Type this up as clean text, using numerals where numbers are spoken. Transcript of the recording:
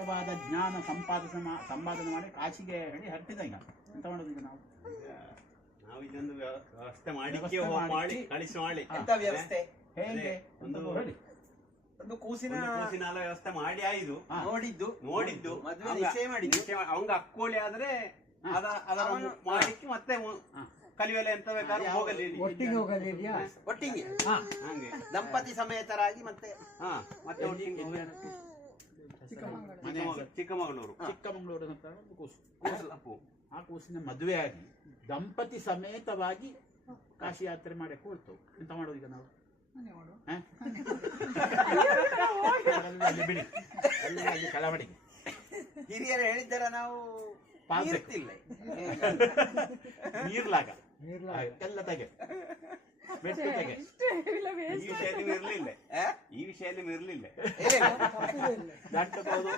ವಿಶೇಷವಾದ ಜ್ಞಾನ ಸಂಪಾದನೆ ಮಾಡಿ ಕಾಶಿಗೆ ಹೇಳಿ ಹರಟಿದ. ಈಗ ಎಂತ ಮಾಡೋದು ಈಗ ನಾವು ಇದೊಂದು ವ್ಯವಸ್ಥೆ ಮಾಡಿ ಕಳಿಸಿ ಮಾಡಿ ಎಂತ ವ್ಯವಸ್ಥೆ ಹೇಗೆ ಒಂದು ಕೂಸಿನ ವ್ಯವಸ್ಥೆ ಮಾಡಿ ಆಯ್ದು ನೋಡಿದ್ದು ಮದುವೆ ನಿಶ್ಚಯ ಮಾಡಿದ್ದು ಅವಂಗ ಅಕ್ಕೋಳಿ ಆದ್ರೆ ಅದರ ಮಾಡಿಕ್ಕೆ ಮತ್ತೆ ಕಲಿಯಲೆ ಅಂತ ಬೇಕಾದ್ರೆ ಹೋಗಲಿ ಒಟ್ಟಿಗೆ ಹಂಗೆ ದಂಪತಿ ಸಮೇತರಾಗಿ ಮತ್ತೆ ಮತ್ತೆ ಒಟ್ಟಿಗೆ ಚಿಕ್ಕಮಗಳೂರು ಅಂತ ಒಂದು ಕೂಸು. ಆ ಕೂಸಿನ ಮದುವೆ ಆಗಿ ದಂಪತಿ ಸಮೇತವಾಗಿ ಕಾಶಿ ಯಾತ್ರೆ ಮಾಡಿ ಕೂರ್ತು. ಎಂತ ಮಾಡೋದು ಈಗ ನಾವು? ಅಲ್ಲಿ ಬಿಡಿ, ಅಲ್ಲಿ ಕಳವಡಿಗೆ ಹಿರಿಯರು ಹೇಳಿದ್ದಾರ ನಾವು ಪಾಲ್ತಿಲ್ಲ ನೀರ್ಲಾಗ ಎಲ್ಲ ತೆಗೆ ಬೆಟ್ಟು ತೆಗೆ. ಈ ವಿಷಯದಲ್ಲಿ ಇರ್ಲಿಲ್ಲ ದಂಟಬಹುದು